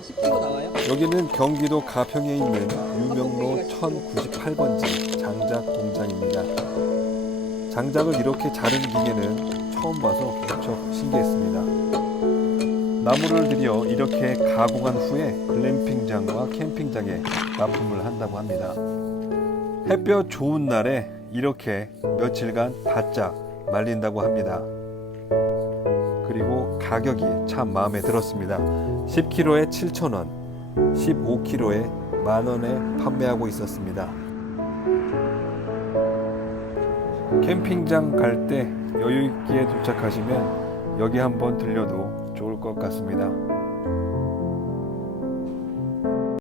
10kg 나와요? 여기는 경기도 가평에 있는 유명로 1098번지 장작 공장입니다. 장작을 이렇게 자른 기계는 처음 봐서 무척 신기했습니다. 나무를 들여 이렇게 가공한 후에 글램핑장과 캠핑장에 납품을 한다고 합니다. 햇볕 좋은 날에 이렇게 며칠간 바짝 말린다고 합니다. 그리고 가격이 참 마음에 들었습니다. 10kg에 7,000원, 15kg에 만원에 판매하고 있었습니다. 캠핑장 갈 때 여유 있게 도착하시면 여기 한번 들려도 좋을 것 같습니다.